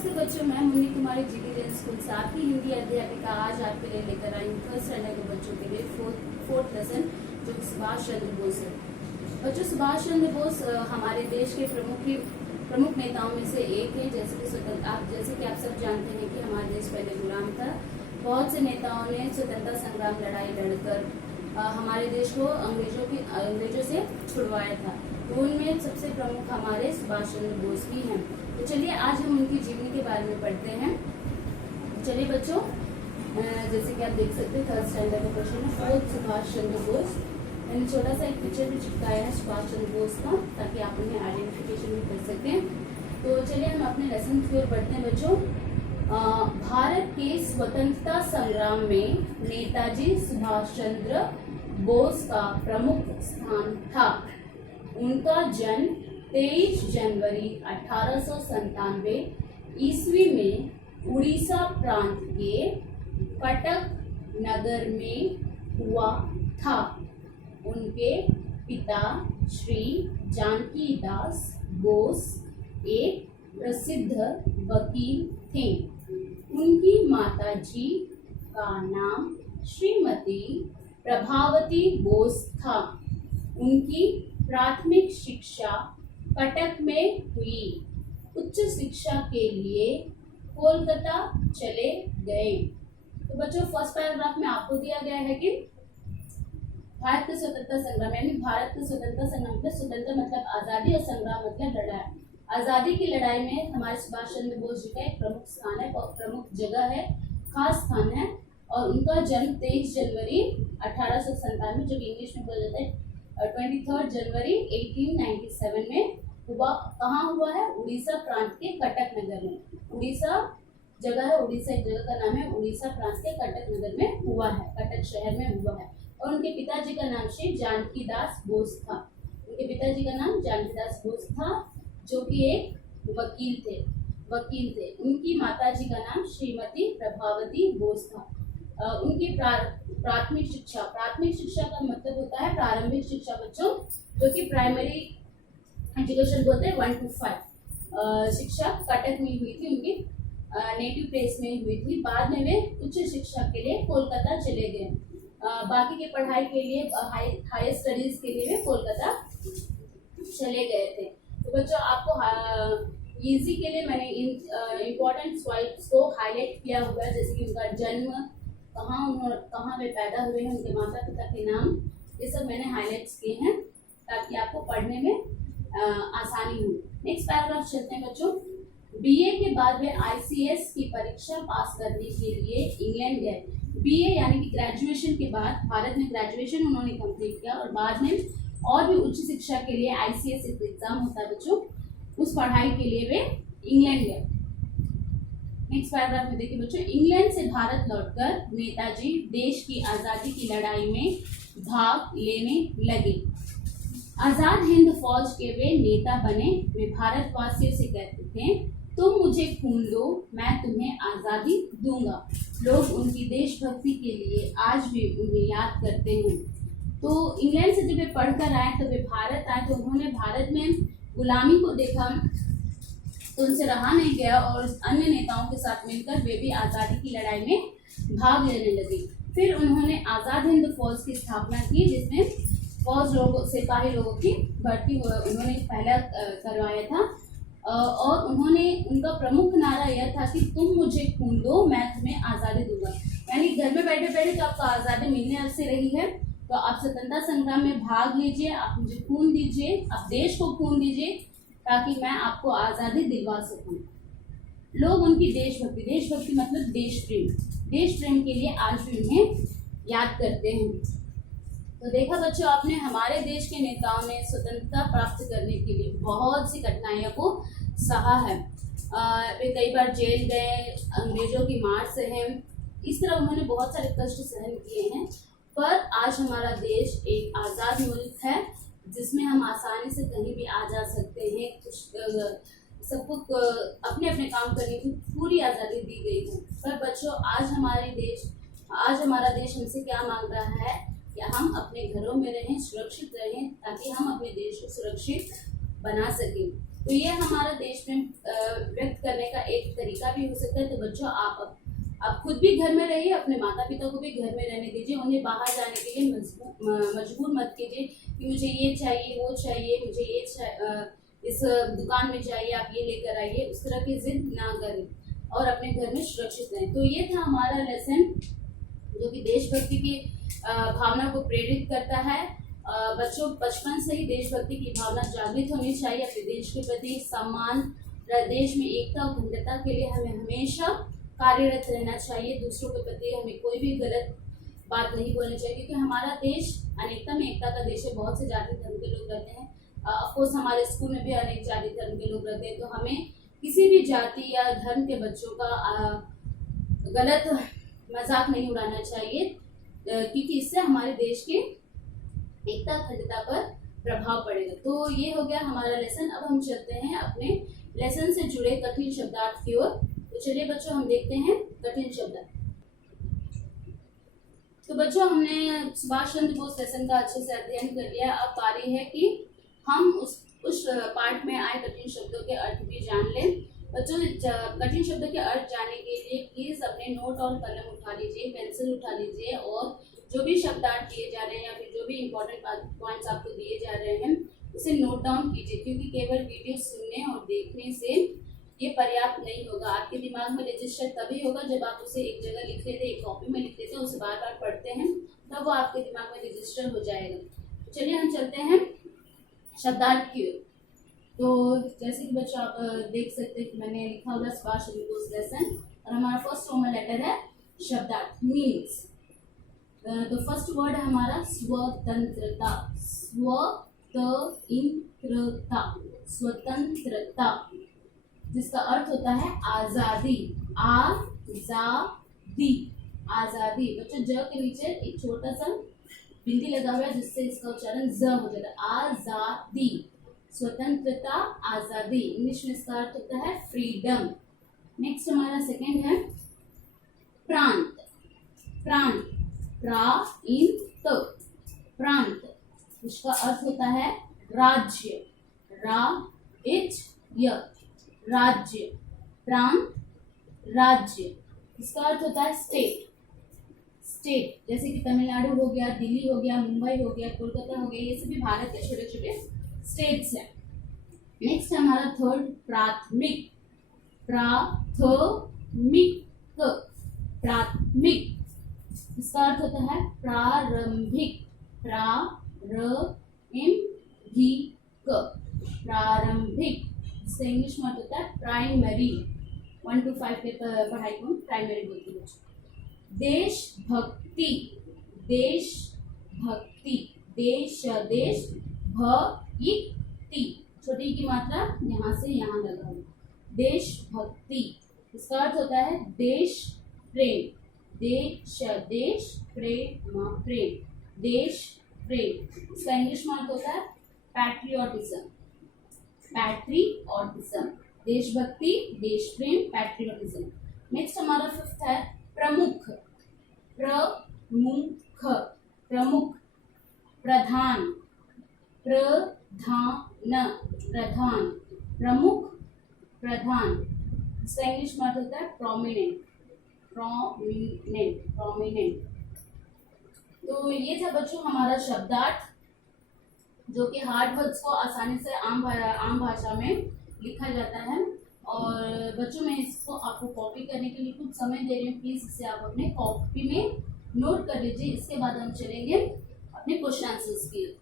नमस्ते बच्चों, मैं मुन्नी कुमारी जीडी जैन स्कूल से आपकी हिंदी अध्यापिका आज आपके लिए लेकर आई हूँ फर्स्ट स्टैंडर्ड के बच्चों के लिए फोर्थ लेसन जो सुभाष चंद्र बोस है। बच्चों, सुभाष चंद्र बोस हमारे देश के प्रमुख नेताओं में से एक है। जैसे कि आप सब जानते हैं कि हमारा देश पहले गुलाम था। बहुत से नेताओं ने स्वतंत्रता संग्राम लड़ाई लड़कर हमारे देश को अंग्रेजों से छुड़वाया था। तो उनमें सबसे प्रमुख हमारे सुभाष चंद्र बोस भी हैं। तो चलिए आज हम उनकी जीवनी के बारे में पढ़ते हैं। चलिए बच्चों, जैसे कि आप देख सकते हैं थर्ड स्टैंडर्ड का क्वेश्चन है फोर्थ सुभाष चंद्र बोस। मैंने छोटा सा एक पिक्चर भी चिपकाया है सुभाष चंद्र बोस का, ताकि आप उन्हें आइडेंटिफिकेशन भी कर सकें। तो चलिए हम अपने लेसन की ओर बढ़ते हैं बच्चों। भारत के स्वतंत्रता संग्राम में नेताजी सुभाष चंद्र बोस का प्रमुख स्थान था। उनका जन्म 23 जनवरी 1897 ईस्वी में उड़ीसा प्रांत के कटक नगर में हुआ था। उनके पिता श्री जानकीदास बोस एक प्रसिद्ध वकील थे। उनकी माताजी का नाम श्रीमती प्रभावती बोस था। उनकी प्राथमिक शिक्षा कटक में हुई। उच्च शिक्षा के लिए कोलकाता चले गए। तो बच्चों, फर्स्ट पैराग्राफ में आपको दिया गया है कि भारत के स्वतंत्रता संग्राम, यानी भारत के स्वतंत्रता संग्राम मतलब स्वतंत्र मतलब आजादी और संग्राम मतलब लड़ाई। आजादी की लड़ाई में हमारे सुभाष चंद्र बोस जी का एक प्रमुख स्थान है, प्रमुख जगह है, खास स्थान है। और उनका जन्म 23 जनवरी 1897 जो इंग्लिश में बोला जाता है 23 जनवरी 1897 में हुआ। कहाँ हुआ है? उड़ीसा प्रांत के कटक नगर में। उड़ीसा जगह है, उड़ीसा एक जगह का नाम है, उड़ीसा प्रांत के कटक नगर में हुआ है, कटक शहर में हुआ है। और उनके पिताजी का नाम श्री जानकीदास बोस था। उनके पिताजी का नाम जानकीदास बोस था, जो कि एक वकील थे। उनकी माताजी का नाम श्रीमती प्रभावती बोस था। उनकी प्राथमिक शिक्षा का मतलब होता है प्रारंभिक शिक्षा बच्चों, जो कि प्राइमरी एजुकेशन बोलते हैं 1 to 5 शिक्षा कटक में हुई थी, उनकी नेटिव प्लेस में हुई थी। बाद में वे उच्च शिक्षा के लिए कोलकाता चले गए। बाकी की पढ़ाई के लिए हायर स्टडीज के लिए वे कोलकाता चले गए थे। तो बच्चों, आपको इजी के लिए मैंने इम्पोर्टेंट पॉइंट्स को हाईलाइट किया हुआ है, जैसे कि उनका जन्म, कहाँ वे पैदा हुए हैं, उनके माता पिता के नाम, ये सब मैंने हाईलाइट्स किए हैं ताकि आपको पढ़ने में आसानी हो। नेक्स्ट पैराग्राफ चलते हैं बच्चों। बीए के बाद वे आईसीएस की परीक्षा पास करने के लिए इंग्लैंड गए। बीए यानी कि ग्रेजुएशन के बाद भारत में ग्रेजुएशन उन्होंने कंप्लीट किया और बाद में और भी उच्च शिक्षा के लिए आईसीएस एग्जाम होता है बच्चों, उस पढ़ाई के लिए वे इंग्लैंड गए। नेक्स्ट पैराग्राफ में देखिए बच्चों, इंग्लैंड से भारत लौटकर नेताजी देश की आजादी की लड़ाई में भाग लेने लगे। आजाद हिंद फौज के वे नेता बने। वे भारतवासियों से कहते थे, तुम मुझे खून दो, मैं तुम्हें आजादी दूंगा। लोग उनकी देशभक्ति के लिए आज भी उन्हें याद करते हैं। तो इंग्लैंड से जब वे पढ़कर आए तो वे भारत आए, तो उन्होंने भारत में गुलामी को देखा, तो उनसे रहा नहीं गया और अन्य नेताओं के साथ मिलकर वे भी आज़ादी की लड़ाई में भाग लेने लगे। फिर उन्होंने आज़ाद हिंद फौज की स्थापना की, जिसमें सिपाही लोगों की भर्ती उन्होंने पहला करवाया था। और उनका प्रमुख नारा यह था कि तुम मुझे खून दो, मैं तुम्हें आज़ादी दूंगा। यानी घर में बैठे बैठे तो आपको आज़ादी मिलने से रही है, तो आप स्वतंत्रता संग्राम में भाग लीजिए, आप मुझे खून दीजिए, आप देश को खून दीजिए, ताकि मैं आपको आज़ादी दिलवा सकूं। लोग उनकी देशभक्ति मतलब देश प्रेम के लिए आज भी उन्हें याद करते हैं। तो देखा बच्चों, आपने हमारे देश के नेताओं ने स्वतंत्रता प्राप्त करने के लिए बहुत सी कठिनाइयों को सहा है। वे कई बार जेल गए, अंग्रेजों की मार सहे, इस तरह उन्होंने बहुत सारे कष्ट सहन किए हैं। पर आज हमारा देश एक आज़ाद मुल्क है, जिसमें हम आसानी से कहीं भी आ जा सकते हैं। सबको अपने अपने काम करने की पूरी आज़ादी दी गई है। पर बच्चों, आज हमारा देश हमसे क्या मांग रहा है कि हम अपने घरों में रहें, सुरक्षित रहें, ताकि हम अपने देश को सुरक्षित बना सकें। तो ये हमारा देश में व्यक्त करने का एक तरीका तरीका भी हो सकता है। तो बच्चों आप खुद भी घर में रहिए, अपने माता पिता को भी घर में रहने दीजिए, उन्हें बाहर जाने के लिए मजबूर मत कीजिए कि मुझे ये चाहिए, वो चाहिए, मुझे ये इस दुकान में चाहिए, आप ये लेकर आइए, उस तरह की जिद ना करें और अपने घर में सुरक्षित रहें। तो ये था हमारा लेसन जो कि देशभक्ति की भावना को प्रेरित करता है। बच्चों बचपन से ही देशभक्ति की भावना जागृत होनी चाहिए, अपने देश के प्रति सम्मान, देश में एकता और अखंडता के लिए हमें हमेशा कार्यरत रहना चाहिए। दूसरों के प्रति हमें कोई भी गलत बात नहीं बोलनी चाहिए, क्योंकि हमारा देश अनेकता में एकता का देश है। बहुत से जाति धर्म के लोग रहते हैं, ऑफकोर्स हमारे स्कूल में भी अनेक जाति धर्म के लोग रहते हैं। तो हमें किसी भी जाति या धर्म के बच्चों का गलत मजाक नहीं उड़ाना चाहिए, क्योंकि इससे हमारे देश के एकता अखंडता पर प्रभाव पड़ेगा। तो ये हो गया हमारा लेसन। अब हम चलते हैं अपने लेसन से जुड़े कठिन शब्दार्थ की ओर। तो चलिए बच्चों हम देखते हैं कठिन शब्दार्थ। तो बच्चों हमने सुभाष चंद्र बोस लेसन का अच्छे से अध्ययन कर लिया। अब बारी है कि हम उस पार्ट में आए कठिन शब्दों के अर्थ भी जान लें। बच्चों कठिन शब्दों के अर्थ जानने के लिए प्लीज अपने नोट और कलम उठा लीजिए, पेंसिल उठा लीजिए और जो भी शब्दार्थ दिए जा रहे हैं या फिर जो भी इम्पोर्टेंट पॉइंट्स आपको दिए जा रहे हैं उसे नोट डाउन कीजिए, क्योंकि केवल वीडियो सुनने और देखने से ये पर्याप्त नहीं होगा। आपके दिमाग में रजिस्टर तभी होगा जब आप उसे एक जगह लिख लेते हैं, एक कॉपी में लिख लेते हैं, उसे बार बार पढ़ते हैं, तब वो आपके दिमाग में रजिस्टर हो जाएगा। चलिए हम चलते हैं शब्दार्थ की ओर। तो जैसे कि बच्चों आप देख सकते हैं कि मैंने लिखा हुआ सुभाष चंद्र बोस लेसन और हमारा फर्स्ट रोमन लेटर है शब्दार्थ मीन्स। तो फर्स्ट वर्ड है हमारा स्वतंत्रता। स्वतंत्रता जिसका अर्थ होता है आजादी। आजादी। बच्चों ज के नीचे एक छोटा सा बिंदी लगा हुआ है जिससे इसका उच्चारण ज हो जाता है। आजादी, स्वतंत्रता, आजादी। इंग्लिश में इसका अर्थ होता है फ्रीडम। नेक्स्ट हमारा सेकंड है प्रांत। प्रांत इसका अर्थ होता है राज्य। राज्य। प्रांत राज्य। इसका अर्थ होता है स्टेट। जैसे कि तमिलनाडु हो गया, दिल्ली हो गया, मुंबई हो गया, कोलकाता हो गया, ये सभी भारत के छोटे छोटे स्टेट्स हैं। नेक्स्ट हमारा थर्ड प्राथमिक। इसका अर्थ होता है प्रारंभिक। प्रारंभिक। इसका इंग्लिश में होता है प्राइमरी। 1 to 5 के पढ़ाई को प्राइमरी बोलते हैं। देशभक्ति। भक्ति। छोटी की मात्रा यहाँ से यहाँ लगा हुआ। देशभक्ति इसका अर्थ होता है देश प्रेम। देश प्रेम। इसका इंग्लिश में अर्थ होता है पैट्रियोटिज्म। देशभक्ति, देश प्रेम, पैट्रियोटिज्म। नेक्स्ट हमारा फिफ्थ है प्रमुख। प्रधान। प्रमुख, प्रधान। इसका इंग्लिश में अर्थ होता है प्रोमिनेंट। तो ये था बच्चों हमारा शब्दार्थ, जो कि हार्ड वर्ड्स को आसानी से आम भाषा में लिखा जाता है। और बच्चों मैं इसको आपको कॉपी करने के लिए कुछ समय दे रही हूँ, प्लीज इसे आप अपने कॉपी में नोट कर लीजिए। इसके बाद हम चलेंगे अपने क्वेश्चन आंसर्स की।